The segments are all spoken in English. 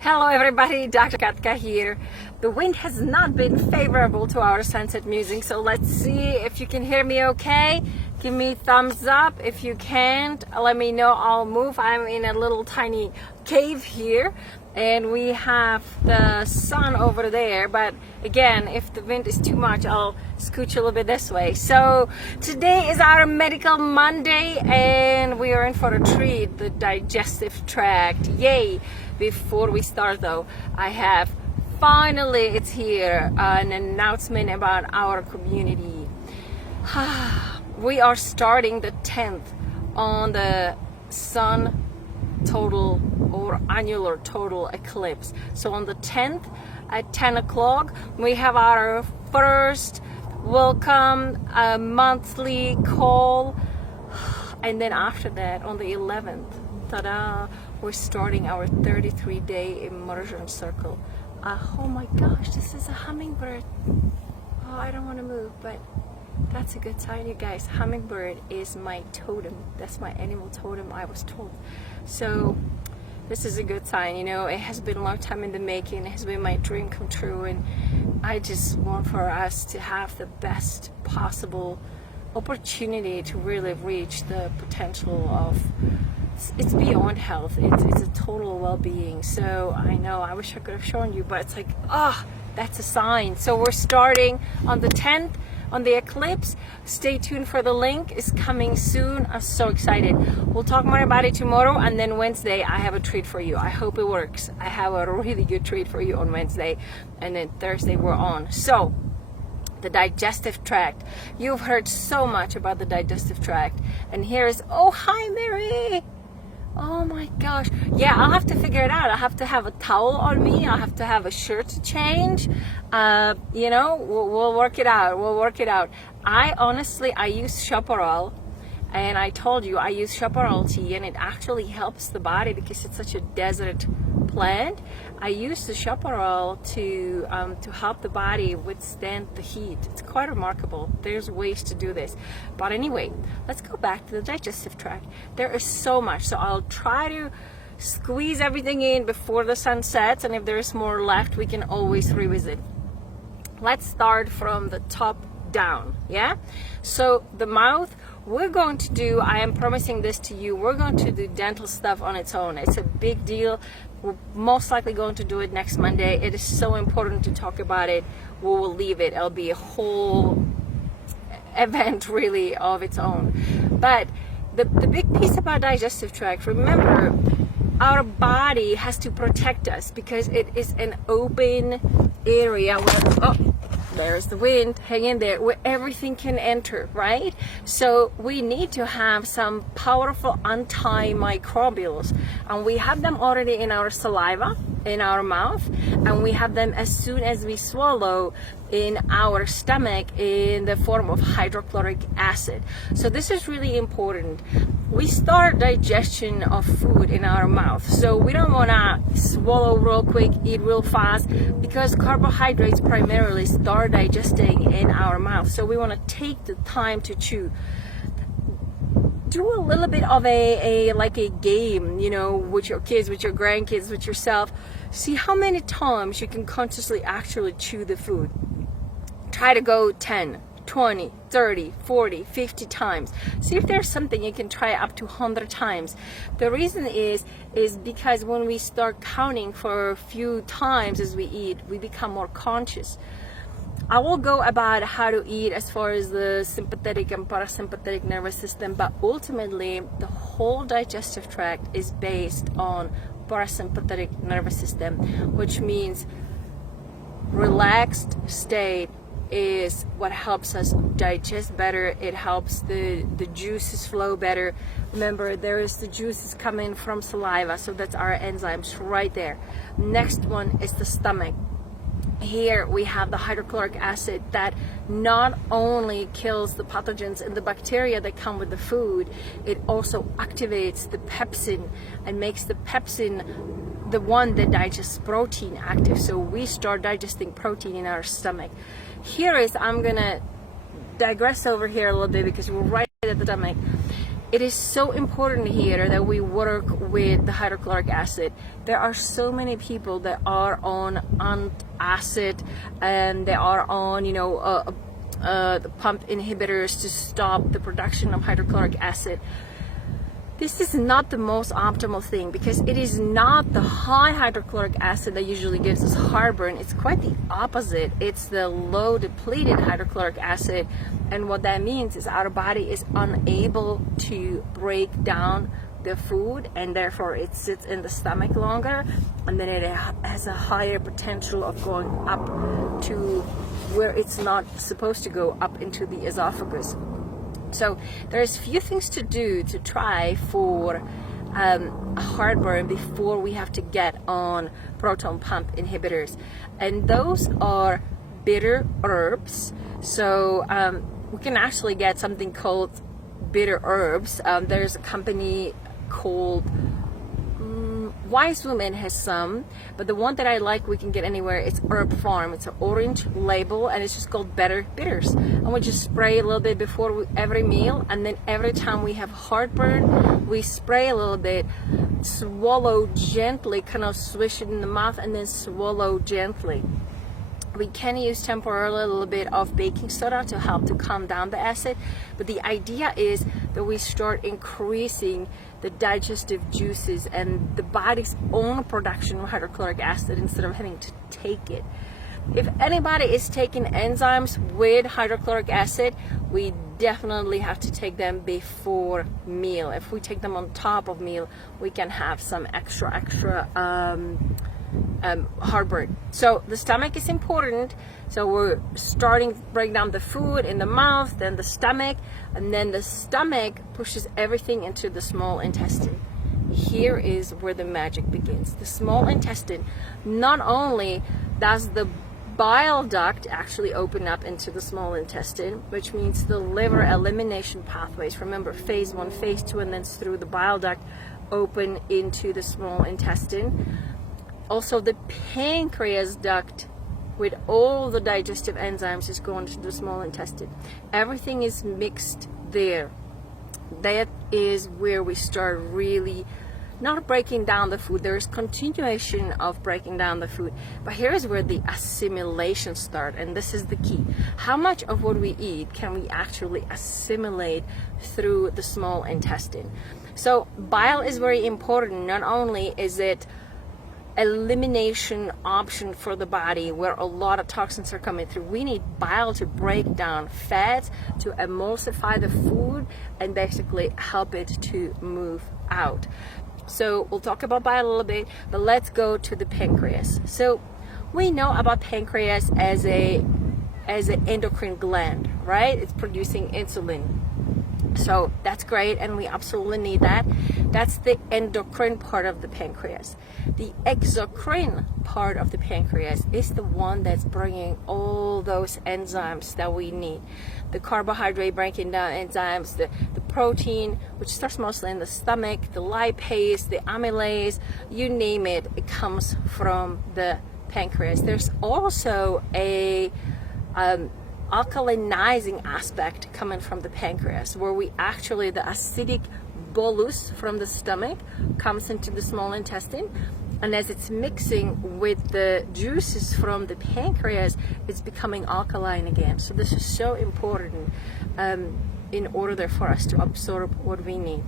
Hello everybody, Dr. Katka here. The wind has not been favorable to our sunset music, so let's see if you can hear me okay. Give me thumbs up. If you can't, let me know, I'll move. I'm in a little tiny cave here and we have the sun over there, but again, if the wind is too much, I'll scooch a little bit this way. So today is our medical Monday and we are in for a treat, the digestive tract. Yay! Before we start though, I have finally, it's here, an announcement about our community. We are starting the 10th on the sun total or annular total eclipse. So on the 10th at 10 o'clock, we have our first welcome monthly call. And then after that, on the 11th, ta-da, we're starting our 33-day immersion circle. Oh my gosh, this is a hummingbird. Oh, I don't want to move, but that's a good sign, you guys. Hummingbird is my totem. That's my animal totem, I was told. So this is a good sign. You know, it has been a long time in the making. It has been my dream come true, and I just want for us to have the best possible opportunity to really reach the potential of, it's beyond health, it's a total well-being. So I know, I wish I could have shown you, but it's like, that's a sign. So we're starting on the 10th on the eclipse. Stay tuned for the link, is coming soon. I'm so excited. We'll talk more about it tomorrow, and then Wednesday I have a treat for you. I hope it works. I have a really good treat for you on Wednesday, and then Thursday we're on. So the digestive tract, you've heard so much about the digestive tract, and here's, oh hi Mary, oh my gosh, yeah, I'll have to figure it out. I'll have to have a towel on me, I'll have to have a shirt to change. You know, we'll work it out. I honestly use chaparral, and I told you I use chaparral tea, and it actually helps the body because it's such a desert plant. I use the chaparral to help the body withstand the heat. It's quite remarkable. There's ways to do this. But anyway, let's go back to the digestive tract. There is so much, so I'll try to squeeze everything in before the sun sets, and if there's more left, we can always revisit. Let's start from the top down, yeah? So the mouth, we're going to do, I am promising this to you, we're going to do dental stuff on its own. It's a big deal. We're most likely going to do it next Monday. It is so important to talk about it. We will leave it. It'll be a whole event really of its own. But the big piece about digestive tract, remember, our body has to protect us because it is an open area where, there's the wind, hang in there, where everything can enter, right? So we need to have some powerful antimicrobials, and we have them already in our saliva, in our mouth, and we have them as soon as we swallow in our stomach in the form of hydrochloric acid. So this is really important. We start digestion of food in our mouth, so we don't want to swallow real quick, eat real fast, because carbohydrates primarily start digesting in our mouth. So we want to take the time to chew. Do a little bit of a game, you know, with your kids, with your grandkids, with yourself. See how many times you can consciously actually chew the food. Try to go 10, 20, 30, 40, 50 times. See if there's something you can try up to 100 times. The reason is because when we start counting for a few times as we eat, we become more conscious. I will go about how to eat as far as the sympathetic and parasympathetic nervous system, but ultimately the whole digestive tract is based on parasympathetic nervous system, which means relaxed state is what helps us digest better. It helps the juices flow better. Remember, there is the juices coming from saliva, so that's our enzymes right there. Next one is the stomach. Here we have the hydrochloric acid that not only kills the pathogens and the bacteria that come with the food, it also activates the pepsin and makes the pepsin the one that digests protein active. So we start digesting protein in our stomach. Here is, I'm gonna digress over here a little bit because we're right at the stomach. it is so important here that we work with the hydrochloric acid. There are so many people that are on acid, and they are on, the pump inhibitors to stop the production of hydrochloric acid. This is not the most optimal thing, because it is not the high hydrochloric acid that usually gives us heartburn. It's quite the opposite. It's the low depleted hydrochloric acid, and what that means is our body is unable to break down the food, and therefore it sits in the stomach longer, and then it has a higher potential of going up to where it's not supposed to go, up into the esophagus. So there's few things to do to try for a heartburn before we have to get on proton pump inhibitors, and those are bitter herbs. So we can actually get something called bitter herbs. There's a company called Wise Woman has some, but the one that I like we can get anywhere, it's Herb Pharm. It's an orange label, and it's just called Better Bitters. And we just spray a little bit before every meal, and then every time we have heartburn, we spray a little bit, swallow gently, kind of swish it in the mouth, and then swallow gently. We can use temporarily a little bit of baking soda to help to calm down the acid, but the idea is that we start increasing the digestive juices and the body's own production of hydrochloric acid instead of having to take it. If anybody is taking enzymes with hydrochloric acid, we definitely have to take them before meal. If we take them on top of meal, we can have some extra heartburn. So the stomach is important. So we're starting to break down the food in the mouth, then the stomach, and then the stomach pushes everything into the small intestine. Here is where the magic begins. The small intestine, not only does the bile duct actually open up into the small intestine, which means the liver elimination pathways, remember phase 1, phase 2, and then through the bile duct open into the small intestine. Also, the pancreas duct with all the digestive enzymes is going to the small intestine. Everything is mixed there. That is where we start really not breaking down the food. There is continuation of breaking down the food, but here is where the assimilation starts, and this is the key. How much of what we eat can we actually assimilate through the small intestine? So bile is very important. Not only is it elimination option for the body where a lot of toxins are coming through, we need bile to break down fats, to emulsify the food, and basically help it to move out. So we'll talk about bile a little bit, but let's go to the pancreas. So we know about pancreas as an endocrine gland, right? It's producing insulin. So that's great, and we absolutely need that. That's the endocrine part of the pancreas. The exocrine part of the pancreas is the one that's bringing all those enzymes that we need. The carbohydrate breaking down enzymes, the protein, which starts mostly in the stomach, the lipase, the amylase, you name it, it comes from the pancreas. There's also a alkalinizing aspect coming from the pancreas, where we actually, the acidic bolus from the stomach comes into the small intestine, and as it's mixing with the juices from the pancreas, it's becoming alkaline again. So this is so important in order for us to absorb what we need.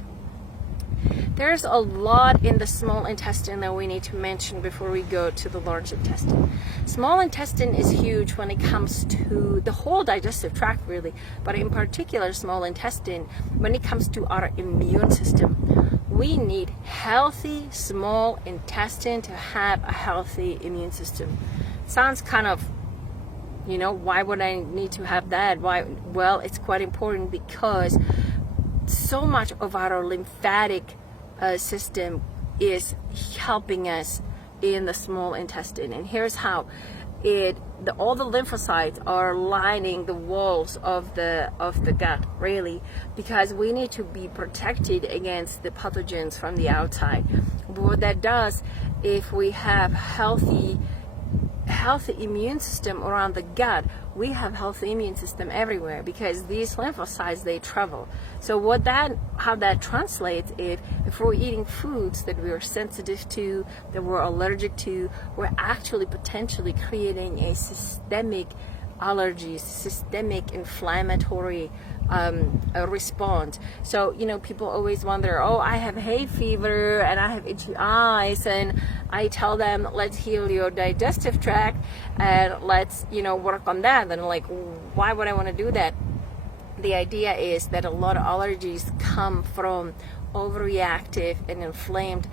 There's a lot in the small intestine that we need to mention before we go to the large intestine. Small intestine is huge when it comes to the whole digestive tract, really, but in particular small intestine when it comes to our immune system. We need healthy small intestine to have a healthy immune system. Sounds kind of, why would I need to have that? Why? Well, it's quite important because so much of our lymphatic system is helping us in the small intestine, and here's how. All the lymphocytes are lining the walls of the gut, really, because we need to be protected against the pathogens from the outside. But what that does, if we have healthy healthy immune system around the gut, we have healthy immune system everywhere, because these lymphocytes, they travel. So how that translates is, if we're eating foods that we're sensitive to, that we're allergic to, we're actually potentially creating a systemic allergies, systemic inflammatory response. So, people always wonder, oh, I have hay fever and I have itchy eyes, and I tell them, let's heal your digestive tract and let's, work on that. And like, why would I want to do that? The idea is that a lot of allergies come from overreactive and inflamed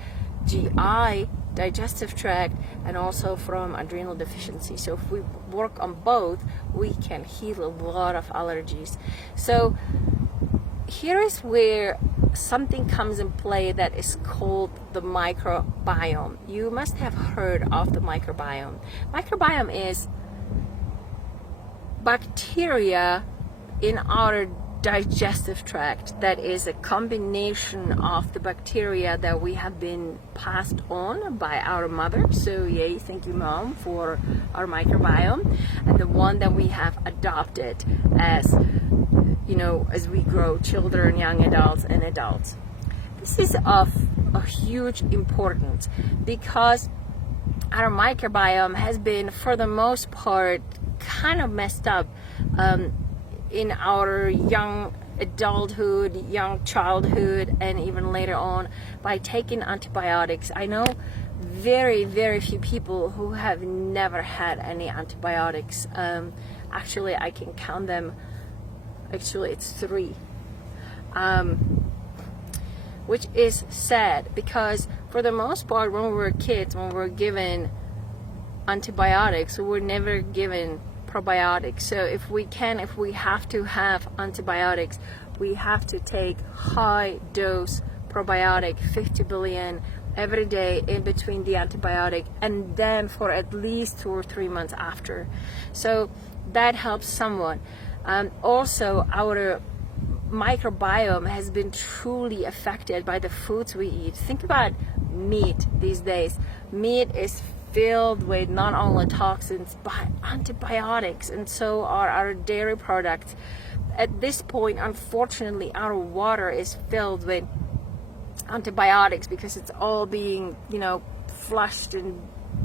GI, digestive tract, and also from adrenal deficiency. So if we work on both, we can heal a lot of allergies. So here is where something comes in play that is called the microbiome. You must have heard of the microbiome. Microbiome is bacteria in our digestive tract that is a combination of the bacteria that we have been passed on by our mother. So yay, thank you, Mom, for our microbiome, and the one that we have adopted as as we grow children, young adults, and adults. This is of a huge importance because our microbiome has been, for the most part, kind of messed up in our young adulthood, young childhood, and even later on by taking antibiotics. I know very, very few people who have never had any antibiotics. Actually, I can count them. Actually, it's 3. Which is sad, because for the most part, when we were kids, when we were given antibiotics, we were never given probiotics. So if we have to have antibiotics, we have to take high dose probiotic, 50 billion every day in between the antibiotic, and then for at least 2 or 3 months after. So that helps somewhat. Also, our microbiome has been truly affected by the foods we eat. Think about meat these days. Meat is filled with not only toxins but antibiotics, and so are our dairy products. At this point, unfortunately, our water is filled with antibiotics because it's all being flushed and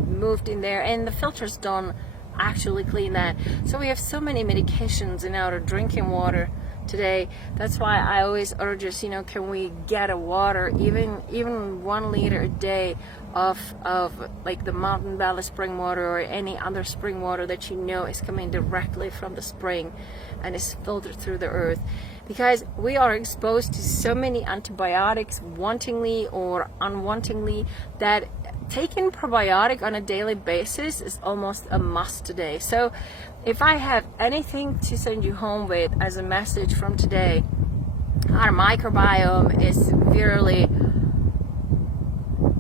moved in there, and the filters don't actually clean that. So we have so many medications in our drinking water today. That's why I always urge us, can we get a water, even 1 liter a day of like the Mountain Valley spring water or any other spring water that is coming directly from the spring and is filtered through the earth. Because we are exposed to so many antibiotics, wantingly or unwantingly, that taking probiotic on a daily basis is almost a must today. So if I have anything to send you home with as a message from today, our microbiome is severely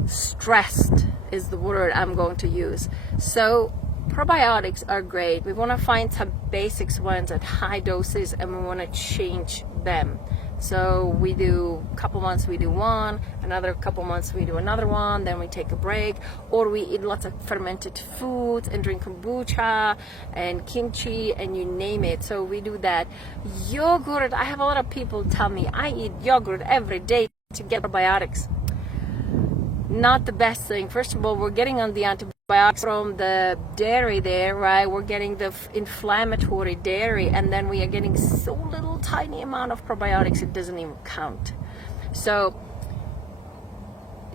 stressed, is the word I'm going to use. So probiotics are great. We want to find some basics ones at high doses, and we want to change them. So we do a couple months we do one, another couple months we do another one, then we take a break, or we eat lots of fermented foods and drink kombucha and kimchi and you name it. So we do that. Yogurt, I have a lot of people tell me I eat yogurt every day to get probiotics. Not the best thing. First of all, we're getting on the antibiotics from the dairy there, right? We're getting the inflammatory dairy, and then we are getting so little tiny amount of probiotics it doesn't even count. So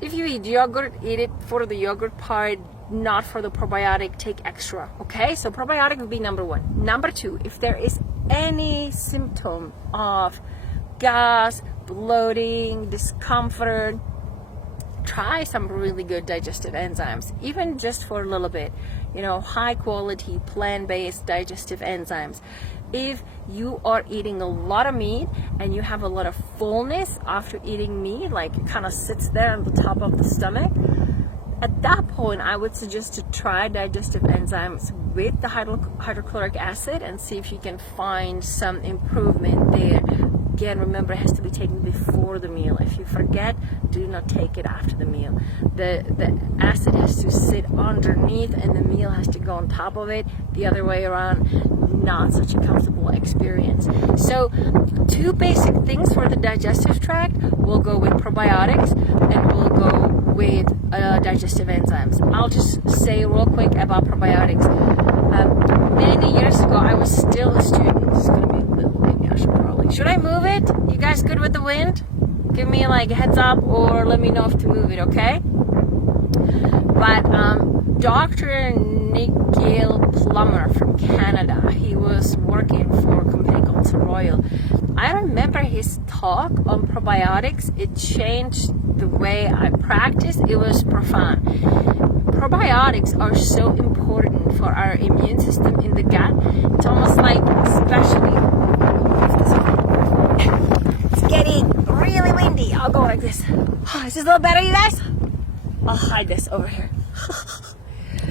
if you eat yogurt, eat it for the yogurt part, not for the probiotic. Take extra, okay? So probiotic would be number 1. Number 2, if there is any symptom of gas, bloating, discomfort, try some really good digestive enzymes, even just for a little bit. High quality plant-based digestive enzymes. If you are eating a lot of meat and you have a lot of fullness after eating meat, like it kind of sits there on the top of the stomach, at that point I would suggest to try digestive enzymes with the hydrochloric acid and see if you can find some improvement there. again, remember, it has to be taken before the meal. If you forget, do not take it after the meal. The acid has to sit underneath and the meal has to go on top of it. The other way around, not such a comfortable experience. So 2 basic things for the digestive tract. We'll go with probiotics and we'll go with digestive enzymes. I'll just say real quick about probiotics. Many years ago, I was still a student. This is going to be a little windy. Should I move it? You guys good with the wind? Give me like a heads up or let me know if to move it, okay? But Dr. Nikhil Plummer from Canada, he was working for a company called Royal. I remember his talk on probiotics. It changed the way I practice. It was profound. Probiotics are so important for our immune system in the gut. It's almost like, especially, it's getting really windy. I'll go like this. Oh, is this a little better, you guys? I'll hide this over here.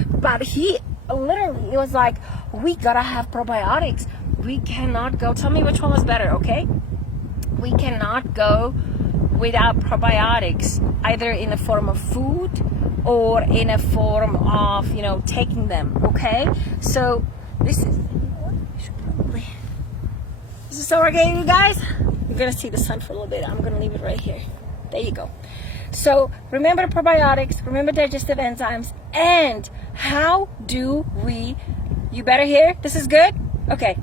But he literally, it was like, we gotta have probiotics. We cannot go, tell me which one was better, okay? We cannot go without probiotics, either in the form of food or in a form of, taking them, okay? So this is this okay, you guys? You're gonna see the sun for a little bit. I'm gonna leave it right here. There you go. So remember probiotics, remember digestive enzymes, and how do we, you better hear, this is good? Okay.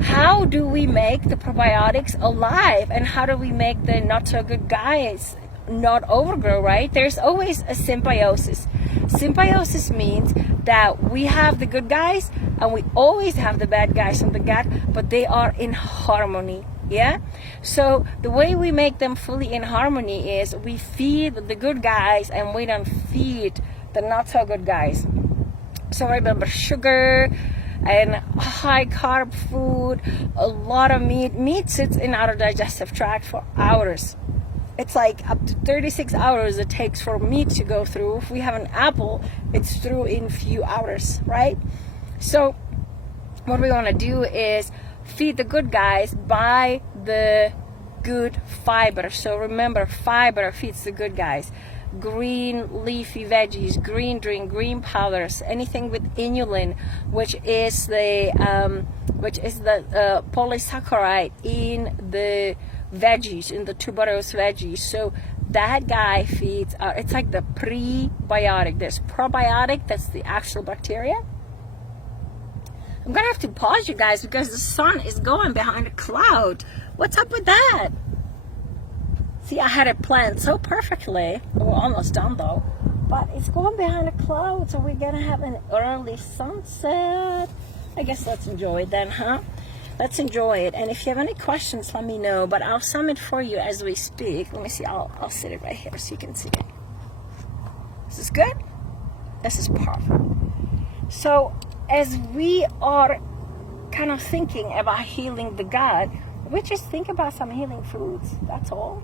How do we make the probiotics alive, and how do we make the not so good guys not overgrow, right? There's always a symbiosis. Symbiosis means that we have the good guys and we always have the bad guys in the gut, but they are in harmony. Yeah? So the way we make them fully in harmony is we feed the good guys and we don't feed the not so good guys. So remember, sugar and high carb food, a lot of meat. Meat sits in our digestive tract for hours. It's like up to 36 hours it takes for meat to go through. If we have an apple, it's through in a few hours, right? So what we want to do is feed the good guys by the good fiber. So remember, fiber feeds the good guys. Green leafy veggies, green drink, green powders, anything with inulin, which is the polysaccharide in the veggies, in the tuberose veggies. So that guy feeds, it's like the prebiotic. There's probiotic, that's the actual bacteria. I'm gonna have to pause you guys because the sun is going behind a cloud. What's up with that? See, I had it planned so perfectly. We're almost done though. But it's going behind a cloud, so we're gonna have an early sunset. I guess let's enjoy it then, huh? Let's enjoy it. And if you have any questions, let me know. But I'll sum it for you as we speak. Let me see. I'll sit it right here so you can see it. This is good? This is perfect. So as we are kind of thinking about healing the gut, we just think about some healing foods. That's all.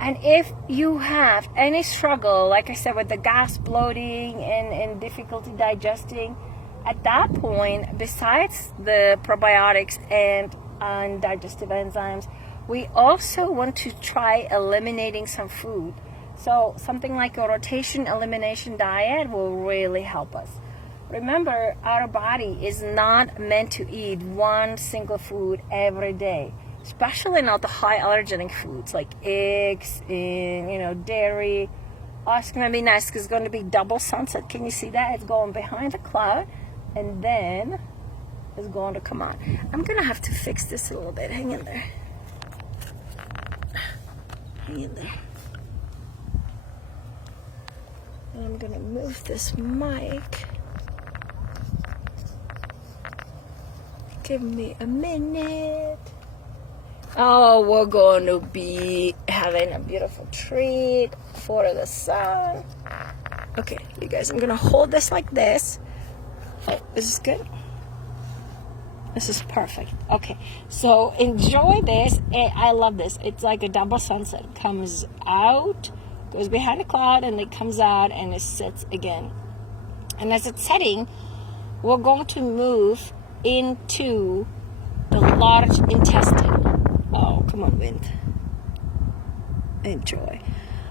And if you have any struggle, like I said, with the gas, bloating, and difficulty digesting, at that point, besides the probiotics and digestive enzymes, we also want to try eliminating some food. So something like a rotation elimination diet will really help us. Remember, our body is not meant to eat one single food every day. Especially not the high allergenic foods like eggs and, dairy. Oh, it's going to be nice because it's going to be double sunset. Can you see that? It's going behind the cloud and then it's going to come on. I'm going to have to fix this a little bit. Hang in there. Hang in there. And I'm going to move this mic. Give me a minute. Oh, we're going to be having a beautiful treat for the sun. Okay, you guys, I'm going to hold this like this. Oh, this is good. This is perfect. Okay, so enjoy this. I love this. It's like a double sunset. It comes out, goes behind a cloud, and it comes out, and it sets again. And as it's setting, we're going to move into the large intestine. Oh, come on, wind. Enjoy.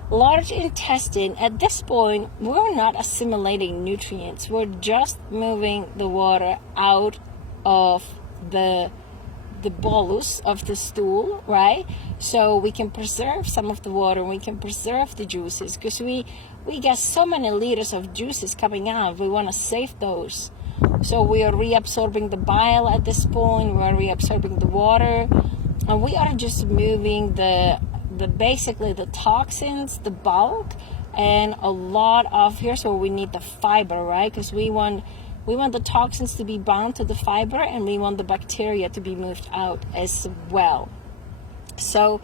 Large intestine, at this point, we're not assimilating nutrients. We're just moving the water out of the bolus of the stool, right? So we can preserve some of the water, we can preserve the juices, because we get so many liters of juices coming out. We want to save those. So we are reabsorbing the bile at this point, we are reabsorbing the water, and we are just moving the basically the toxins, the bulk, and a lot of, here's where we need the fiber, right? Because we want the toxins to be bound to the fiber, and we want the bacteria to be moved out as well. So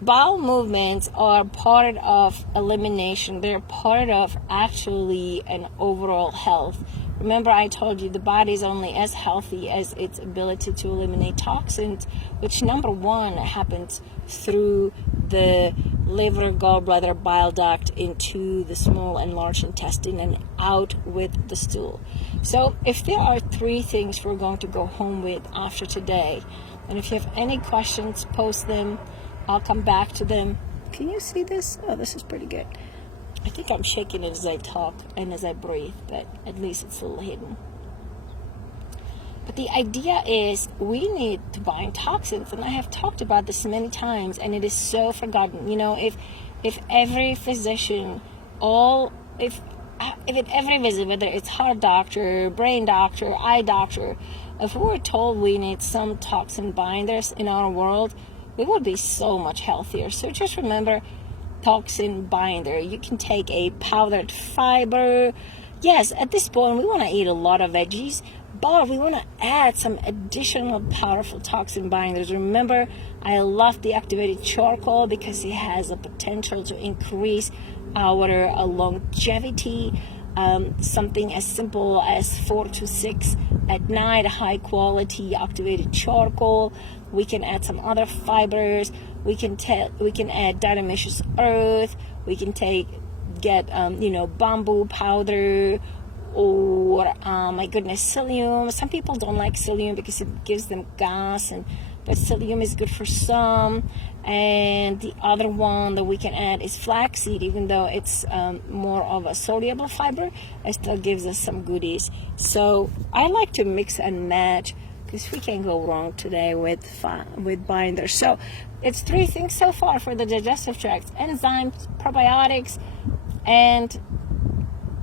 bowel movements are part of elimination. They're part of actually an overall health. Remember, I told you the body is only as healthy as its ability to eliminate toxins, which number one happens through the liver, gallbladder, bile duct into the small and large intestine and out with the stool. So if there are three things we're going to go home with after today, and if you have any questions, post them. I'll come back to them. Can you see this? Oh, this is pretty good. I think I'm shaking it as I talk and as I breathe, but at least it's a little hidden. But the idea is we need to bind toxins, and I have talked about this many times, and it is so forgotten. You know, if every physician, if at every visit, whether it's heart doctor, brain doctor, eye doctor, if we were told we need some toxin binders in our world, we would be so much healthier. So just remember, toxin binder. You can take a powdered fiber. Yes, at this point we want to eat a lot of veggies, but we want to add some additional powerful toxin binders. Remember, I love the activated charcoal because it has the potential to increase our longevity. Something as simple as 4 to 6 at night, high quality activated charcoal. We can add some other fibers. We can add diatomaceous earth. We can get bamboo powder, or my goodness, psyllium. Some people don't like psyllium because it gives them gas, but psyllium is good for some. And the other one that we can add is flaxseed. Even though it's more of a soluble fiber, it still gives us some goodies. So I like to mix and match, because we can't go wrong today with binders. So it's three things so far for the digestive tract: enzymes, probiotics, and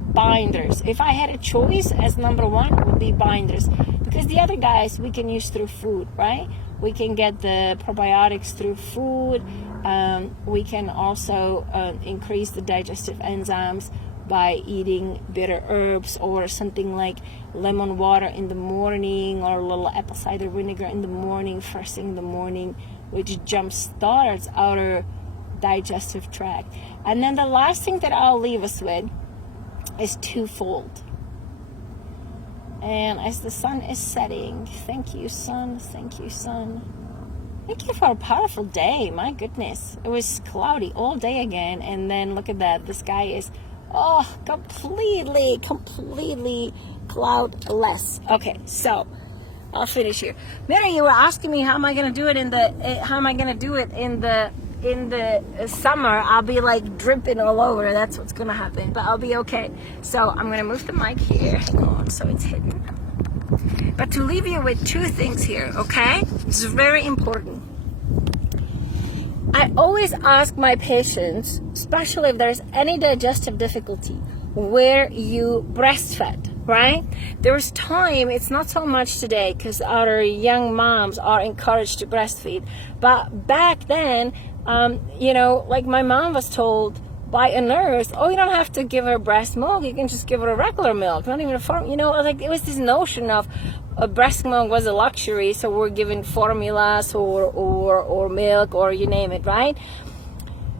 binders. If I had a choice as number one, it would be binders, because the other guys we can use through food, right? We can get the probiotics through food. We can also increase the digestive enzymes by eating bitter herbs, or something like lemon water in the morning, or a little apple cider vinegar in the morning, first thing in the morning, which jump starts our digestive tract. And then the last thing that I'll leave us with is twofold. And as the sun is setting, thank you, sun. Thank you, sun. Thank you for a powerful day. My goodness. It was cloudy all day again. And then look at that. The sky is, completely cloudless. Okay, so I'll finish here. Mary, you were asking me how am I going to do it in the summer. I'll be like dripping all over. That's what's gonna happen, but I'll be okay. So I'm gonna move the mic here, hang on, so it's hidden. But to leave you with two things here, okay? This is very important. I always ask my patients, especially if there's any digestive difficulty, where you breastfed, right? There's time, it's not so much today because our young moms are encouraged to breastfeed, but back then, like my mom was told by a nurse, you don't have to give her breast milk, you can just give her a regular milk, not even a it was this notion of breast milk was a luxury, so we're given formulas or milk, or you name it, right?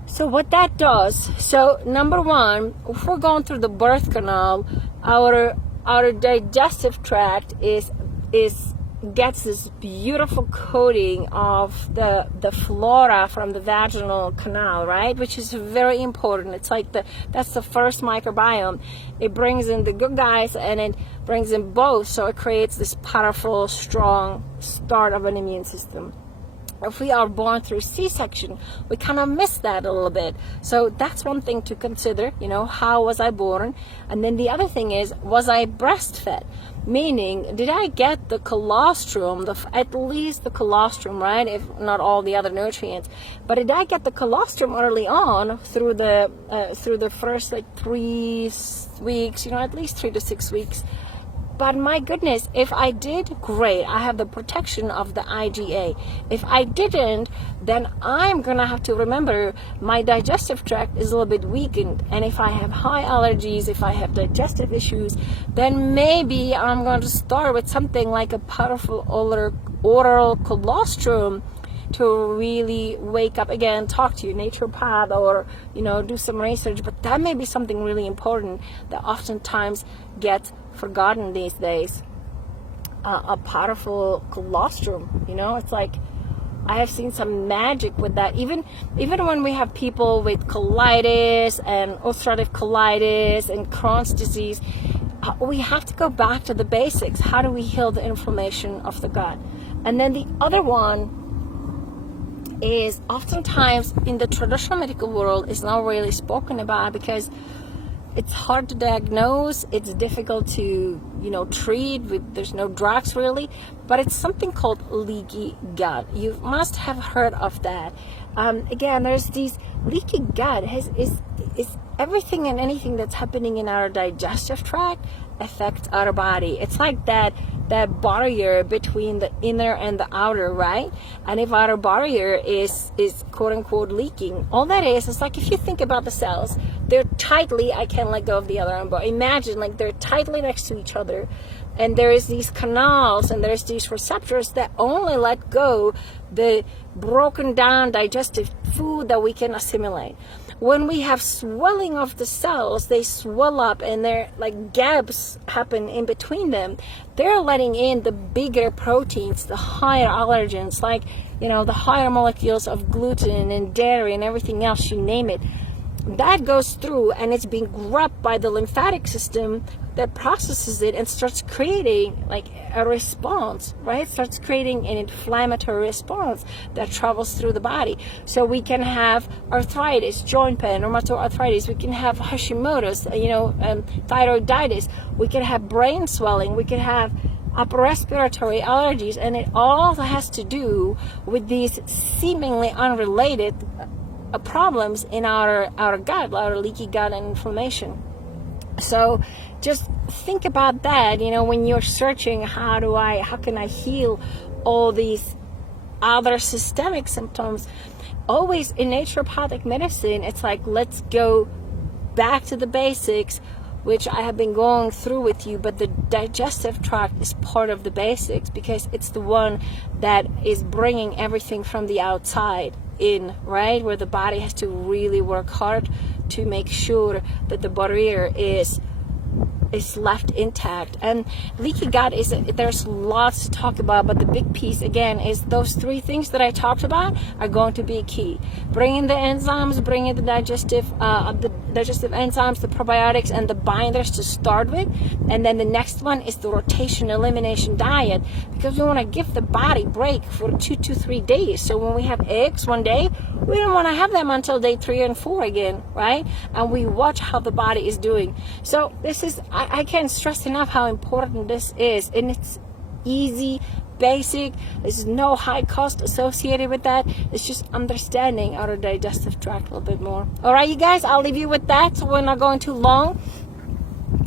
So what that does, so number one, if we're going through the birth canal, our digestive tract is gets this beautiful coating of the flora from the vaginal canal, right? Which is very important. It's like that's the first microbiome. It brings in the good guys and it brings in both, so it creates this powerful, strong start of an immune system. If we are born through C-section, we kind of miss that a little bit. So that's one thing to consider, how was I born? And then the other thing is, was I breastfed? Meaning, did I get the colostrum, at least the colostrum, right? If not all the other nutrients. But did I get the colostrum early on through the first 3 weeks, at least 3 to 6 weeks? But my goodness, if I did, great. I have the protection of the IgA. If I didn't, then I'm going to have to remember my digestive tract is a little bit weakened. And if I have high allergies, if I have digestive issues, then maybe I'm going to start with something like a powerful oral colostrum to really wake up again, talk to your naturopath or, do some research. But that may be something really important that oftentimes gets forgotten these days. A powerful colostrum, it's like I have seen some magic with that. Even when we have people with colitis and ulcerative colitis and Crohn's disease, we have to go back to the basics. How do we heal the inflammation of the gut? And then the other one is oftentimes in the traditional medical world is not really spoken about because it's hard to diagnose, it's difficult to, treat, there's no drugs really, but it's something called leaky gut. You must have heard of that. Again, there's these leaky gut is everything and anything that's happening in our digestive tract affects our body. It's like that barrier between the inner and the outer, right? And if our barrier is quote unquote leaking, all that is like if you think about the cells, they're tightly, I can't let go of the other arm, but imagine like they're tightly next to each other, and there is these canals and there's these receptors that only let go the broken down digestive food that we can assimilate. When we have swelling of the cells, they swell up and there like gaps happen in between them. They're letting in the bigger proteins, the higher allergens, like, the higher molecules of gluten and dairy and everything else, you name it. That goes through and it's being grabbed by the lymphatic system that processes it and starts creating like a response, right? Starts creating an inflammatory response that travels through the body. So we can have arthritis, joint pain, rheumatoid arthritis. We can have Hashimoto's, thyroiditis. We can have brain swelling. We can have upper respiratory allergies, and it all has to do with these seemingly unrelated problems in our gut, our leaky gut and inflammation. So just think about that, when you're searching how can I heal all these other systemic symptoms. Always in naturopathic medicine, it's like, let's go back to the basics, which I have been going through with you, but the digestive tract is part of the basics because it's the one that is bringing everything from the outside in, right? Where the body has to really work hard to make sure that the barrier is left intact. And leaky gut there's lots to talk about, but the big piece again is those 3 things that I talked about are going to be key. Bringing the enzymes, bringing the digestive enzymes, the probiotics and the binders to start with, and then the next one is the rotation elimination diet, because we want to give the body break for 2 to 3 days. So when we have eggs one day, we don't want to have them until day 3 and 4 again, right? And we watch how the body is doing. So this is, I can't stress enough how important this is, and it's easy, basic. There's no high cost associated with that. It's just understanding our digestive tract a little bit more. All right, you guys, I'll leave you with that. So we're not going too long.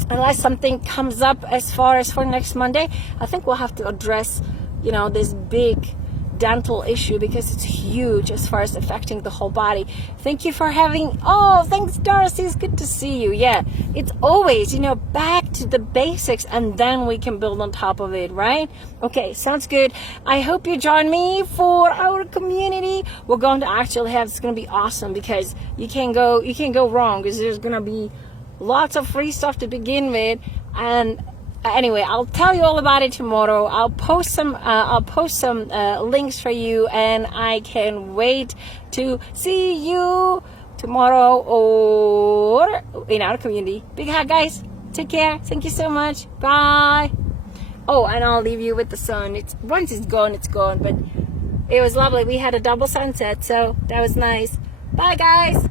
Unless something comes up as far as for next Monday, I think we'll have to address, this big dental issue because it's huge as far as affecting the whole body. Thank you for thanks Darcy, it's good to see you. Yeah, it's always back to the basics and then we can build on top of it, right? Okay, sounds good. I hope you join me for our community. We're going to actually have, it's going to be awesome because you can't go wrong because there's going to be lots of free stuff to begin with, and Anyway, I'll tell you all about it tomorrow. I'll post some links for you, and I can wait to see you tomorrow or in our community. Big hug, guys. Take care. Thank you so much. Bye. Oh, and I'll leave you with the sun. Once it's gone, but it was lovely. We had a double sunset, so that was nice. Bye, guys.